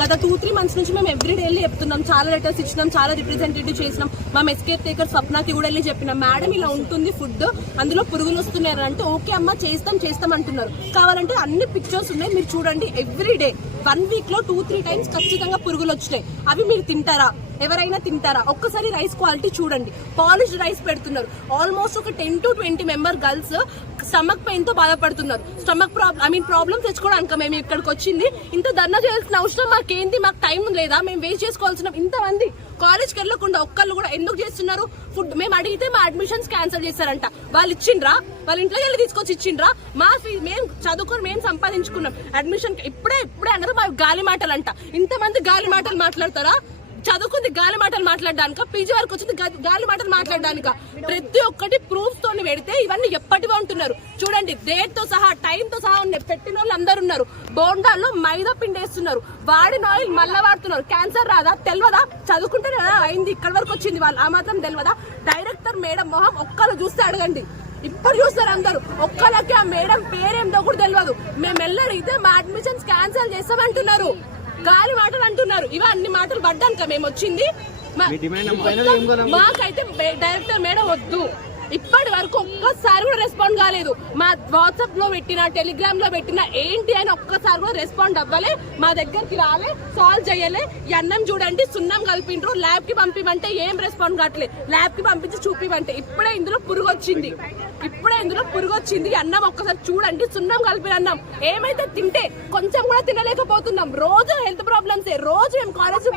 గత 2-3 మంత్స్ నుంచి మేము ఎవ్రీ డే వెళ్ళి చెప్తున్నాం, చాలా లెటర్స్ ఇచ్చినాం, చాలా రిప్రజెంటేటివ్ చేసినాం. మా ఎస్కేప్ టేకర్ స్వప్నకి కూడా వెళ్ళి చెప్పినాం, మేడం ఇలా ఉంటుంది ఫుడ్, అందులో పురుగులు వస్తున్నాయి అంటే ఓకే అమ్మ చేస్తాం అంటున్నారు. కావాలంటే అన్ని పిక్చర్స్ ఉన్నాయి, మీరు చూడండి. ఎవ్రీ డే 1 వీక్ లో 2-3 టైమ్స్ ఖచ్చితంగా పురుగులు వచ్చినాయి. అవి మీరు తింటారా? ఎవరైనా తింటారా? ఒక్కసారి రైస్ క్వాలిటీ చూడండి. పాలిష్డ్ రైస్ పెడుతున్నారు. ఆల్మోస్ట్ ఒక 10 to 20 member girls stomach pain తో బాధపడుతున్నారు. స్టమక్ ప్రాబ్లం తెచ్చుకోవడానికి మేము ఇక్కడికి వచ్చింది. ఇంత ధర్నా చేయాల్సిన అవసరం మాకేంటి? మాకు టైం లేదా? మేము వేస్ట్ చేసుకోవాల్సిన ఇంతమంది కాలేజ్కి వెళ్ళకుండా ఒక్కళ్ళు కూడా ఎందుకు చేస్తున్నారు? ఫుడ్ మేము అడిగితే మా అడ్మిషన్స్ క్యాన్సిల్ చేశారంట. వాళ్ళు ఇచ్చిండ్రా? వాళ్ళ ఇంట్లోకి వెళ్ళి తీసుకొచ్చి ఇచ్చిండ్రా? మేము చదువుకొని మేము సంపాదించుకున్నాం అడ్మిషన్. ఇప్పుడే అన్నారు మా గాలి మాటలు అంట. ఇంతమంది గాలి మాటలు మాట్లాడతారా? చదువుకుంది గాలి మాటలు మాట్లాడడానిక? పీజీ వరకు వచ్చింది గాలి మాటలు మాట్లాడడానిక? ప్రతి ఒక్కటి ప్రూఫ్స్ తోని పెడితే ఇవన్నీ ఎప్పటివా ఉంటున్నారు. చూడండి, డేట్ తో సహా టైం తో సహా పెట్టిన వాళ్ళు అందరు ఉన్నారు. బోండాల్లో మైదా పిండి వేస్తున్నారు, వాడిన ఆయిల్ మళ్ళా వాడుతున్నారు. క్యాన్సర్ రాదా? తెలియదా? చదువుకుంటే అయింది, ఇక్కడ వరకు వచ్చింది. వాళ్ళు ఆ మాత్రం తెలియదా? డైరెక్టర్ మేడం మొహం ఒక్కరు చూస్తే అడగండి. ఇప్పుడు చూస్తారు అందరూ. ఒక్కలకి ఆ మేడం పేరేందో కూడా తెలియదు. మేము వెళ్ళడిగితే మా అడ్మిషన్స్ క్యాన్సిల్ చేస్తామంటున్నారు, గాలి మాటలు అంటున్నారు. ఇవన్నీ మాటలు పడ్డాక మేము వచ్చింది. మాకైతే డైరెక్టర్ మేడం వద్దు. ఇప్పటి వరకు ఒక్కసారి కూడా రెస్పాండ్ కాలేదు. మా వాట్సాప్ లో పెట్టినా, టెలిగ్రామ్ లో పెట్టినా ఏంటి అని ఒక్కసారి కూడా రెస్పాండ్ అవ్వలే. మా దగ్గరికి రాలే, సాల్వ్ చేయలే. ఈ అన్నం చూడండి, సున్నం కలిపిండ్రు. ల్యాబ్ కి పంపిమంటే ఏం రెస్పాండ్ కావట్లేదు. ల్యాబ్ కి పంపించి చూపిమంటే ఇప్పుడే ఇందులో పురుగు వచ్చింది. అన్నం ఒక్కసారి చూడండి, సున్నం కలిపిన అన్నం. ఏమైతే తింటే కొంచెం కూడా తినలేకపోతున్నాం. రోజు హెల్త్ ప్రాబ్లమ్స్, రోజు మేము కాలేజ్